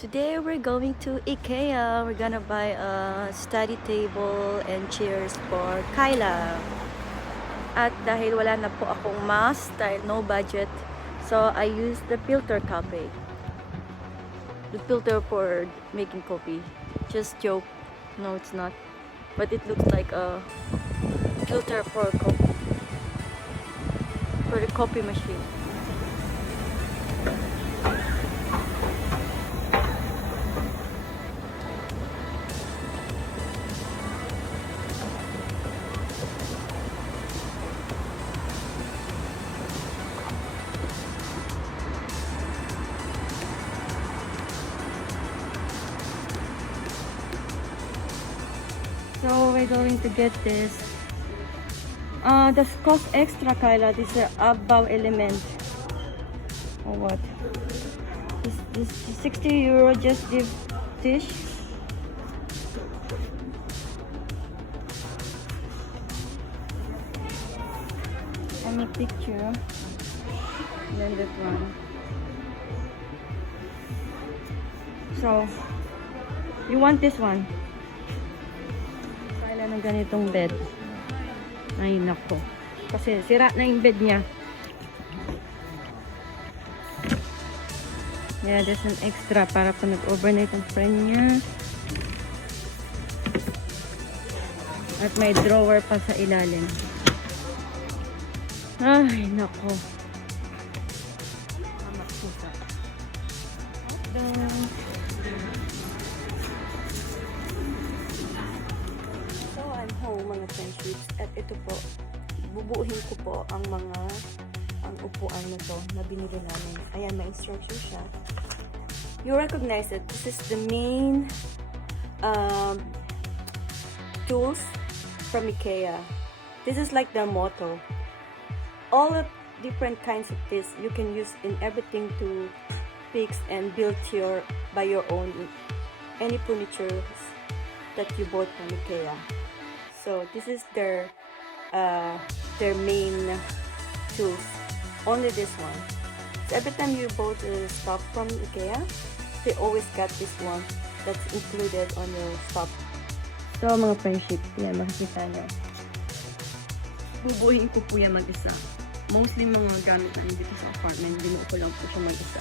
Today we're going to IKEA. We're gonna buy a study table and chairs for Kaila. At dahil wala na po akong mask, dahil no budget, so I used the filter coffee. The filter for making coffee. Just joke. No, it's not. But it looks like a filter for coffee. For the coffee machine. So we're going to get this. The cost extra, Kaila. This is above element. Or what? This 60 euro just the dish. And a picture. Then that one. So you want this one? Ng ganitong bed. Ay nako, kasi sira na yung bed niya. Yeah, there's an extra para pa nag-overnight ang friend niya. At may drawer pa sa ilalim. Ay nako. Mga friendships, at ito po bubuuhin ko po ang upuan na to na binili namin. Ayan, may instruction siya. You recognize it. This is the main tools from IKEA. This is like the motto. All the different kinds of this you can use in everything to fix and build by your own any furniture that you bought from IKEA. So this is their main tools. Only this one. So every time you bought stuff from IKEA, they always got this one that's included on your stuff. So mga friendship, yan makikita nyo. Bubuhin ko po yan mag-isa. Mostly mga gamit namin dito sa apartment, binuo ko lang po siya mag-isa.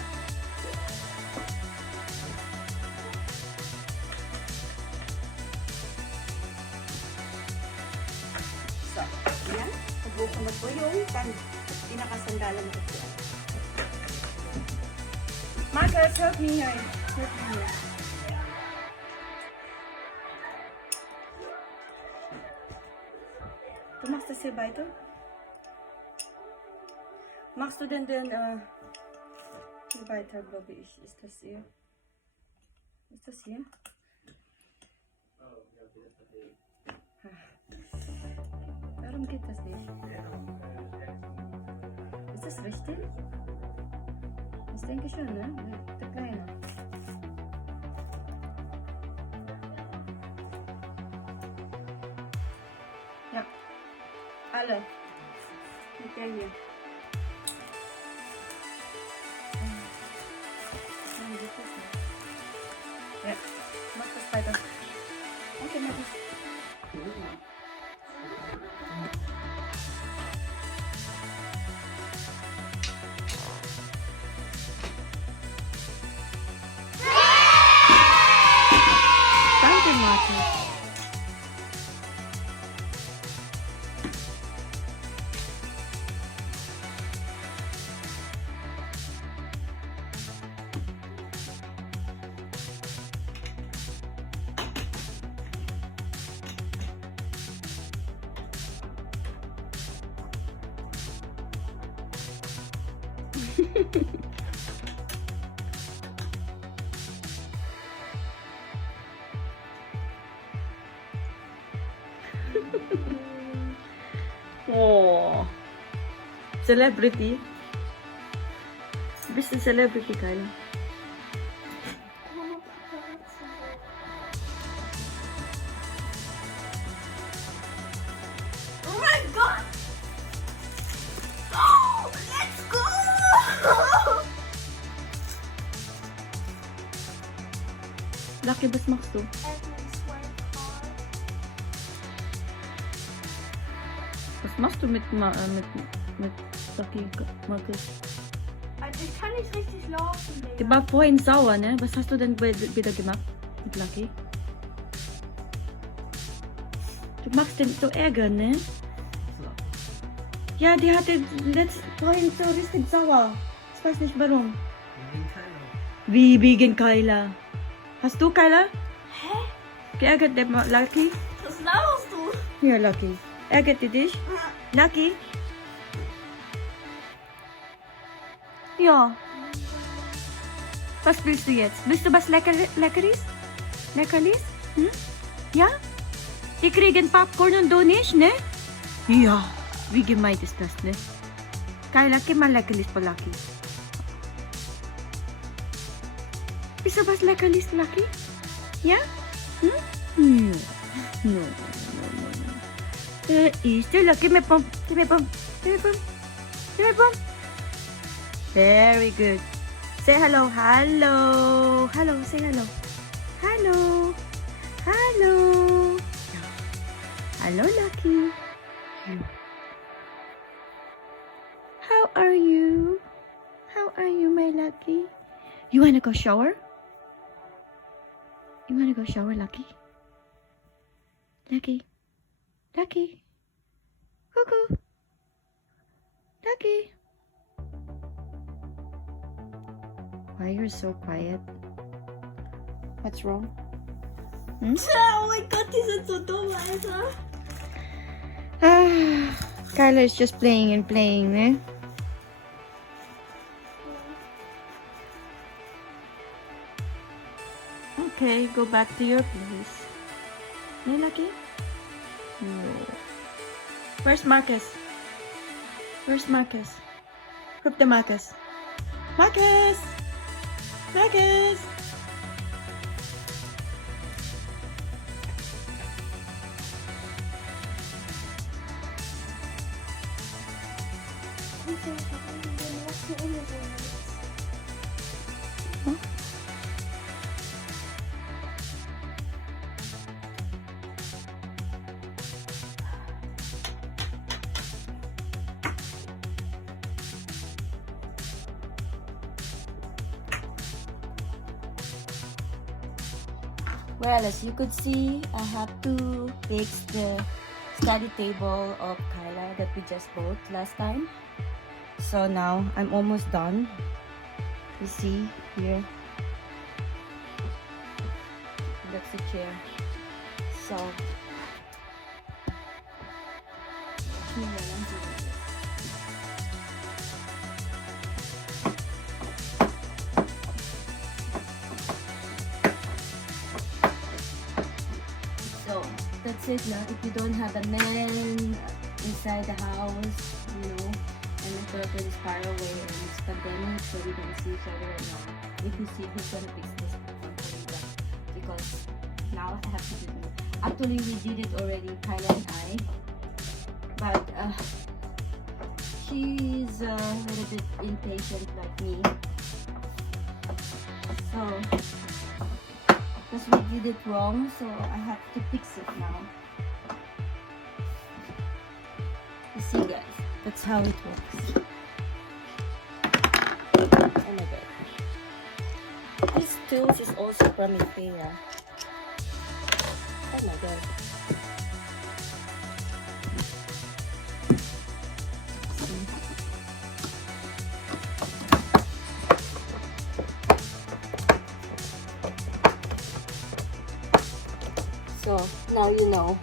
Buko na po yung pinakasandalan ko po. Marques, help me here. Help me here. Du machst das hier weiter? Machst du denn hier weiter, glaube ich? Ist das hier? Ist das hier? Warum geht das nicht? Ist das richtig? Ich denke schon, ne? Der Kleine. Ja. Alle. Mit der hier. Ja. Mach das weiter. Okay, mach das. Danke, Marques. Oh, celebrity. Bist du celebrity, Kaila? Oh my god! Oh, let's go! Lucky bus max to. Was machst du mit Lucky Marques? Ich kann nicht richtig laufen. Die war vorhin sauer, ne? Was hast du denn wieder gemacht mit Lucky? Du machst den so Ärger, ne? Ja, die hatte vorhin so richtig sauer. Ich weiß nicht warum. Wie wegen Kaila? Hast du Kaila? Hä? Geärgert der Lucky? Was laberst du? Ja, Lucky. Ärgert die dich? Lucky? Ja. Was willst du jetzt? Willst du was Leckeres? Leckerlis? Hm? Ja? Die kriegen Popcorn und du nicht, ne? Ja. Wie gemeint ist das, ne? Kaila, gib mal Leckerlis für Lucky. Willst du was Leckerlis, Lucky? Ja? Hm? No. No. Is there Lucky? Give me pump. Give me pump. Give me pump. Give me pump. Very good. Say hello. Hello. Hello. Say hello. Hello. Hello. Hello, Lucky. How are you? How are you, my Lucky? You wanna go shower? You wanna go shower, Lucky? Lucky? Lucky? Cuckoo? Lucky? Why you're so quiet? What's wrong? Hmm? Oh mein Gott, die sind so dumm, Alter. Kaila is just playing and playing, eh? Okay, go back to your place. No, Lucky? No. Where's Marques? Where's Marques? Group the Marques. Marques! Marques! Well, as you could see, I have to fix the study table of Kaila that we just bought last time. So now I'm almost done. You see here, that's the chair. So that's it now. If you don't have a man inside the house, you know, and the daughter is far away and it's pandemic, so we don't see each other right now. If you see, who's gonna fix this one for me, because now I have to do it. Actually, we did it already, Kaila and I, but she's a little bit impatient like me, so because we did it wrong, so I have to fix it now. You see, guys, that's how it works. Oh my god. This tools is also from IKEA. Oh my god. So now you know.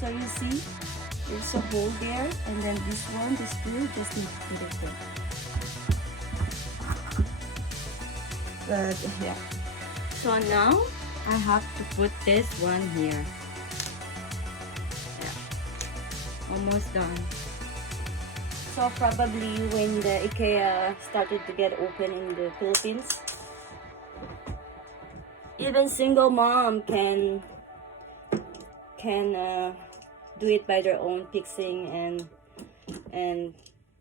So you see, there's a hole there, and then this one, this screw, just need to put it there. But yeah. So now I have to put this one here. Yeah. Almost done. So probably when the IKEA started to get open in the Philippines, even single mom can do it by their own, fixing and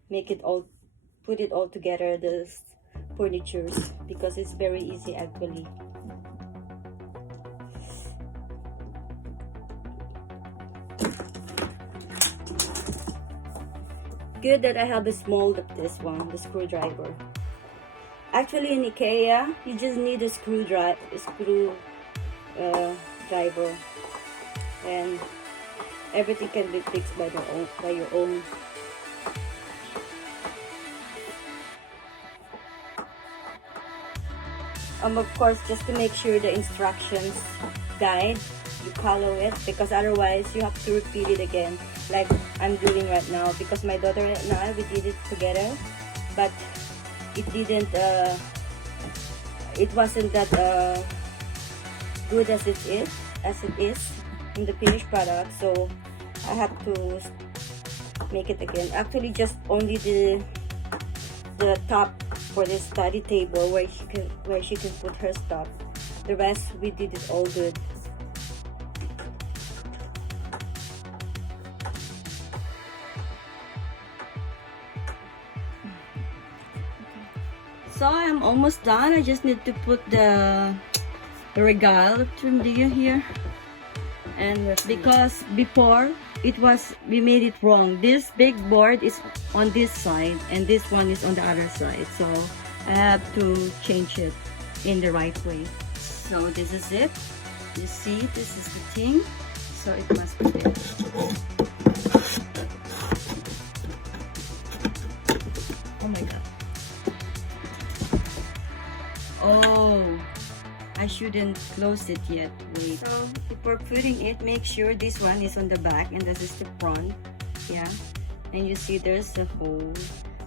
make it all, put it all together, the furnitures, because it's very easy actually. good that I have a mold of this one, the screwdriver. Actually, in IKEA, you just need a driver, and everything can be fixed by your own. Of course, just to make sure the instructions guide, you follow it, because otherwise you have to repeat it again, like I'm doing right now, because my daughter and I, we did it together, but it didn't it wasn't that good as it is in the finished product, so I have to make it again. Actually, just only the top for this study table where she can put her stuff. The rest we did it all good. So I'm almost done. I just need to put the regale here, and because before we made it wrong. This big board is on this side and this one is on the other side, so I have to change it in the right way. So this is it. You see, this is the thing, so it must be there. Oh my god. Oh, I shouldn't close it yet. Wait. So before putting it, make sure this one is on the back and this is the front. Yeah. And you see there's a hole.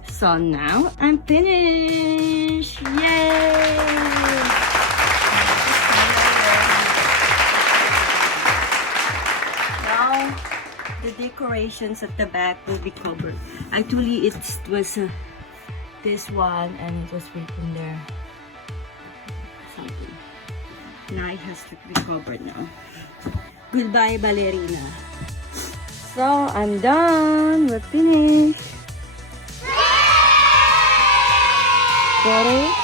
So now I'm finished. Yay! Now the decorations at the back will be covered. Actually, it was this one and it was written there. Something. Now it has to be covered now. Goodbye, ballerina. So I'm done. We're finished. Got it?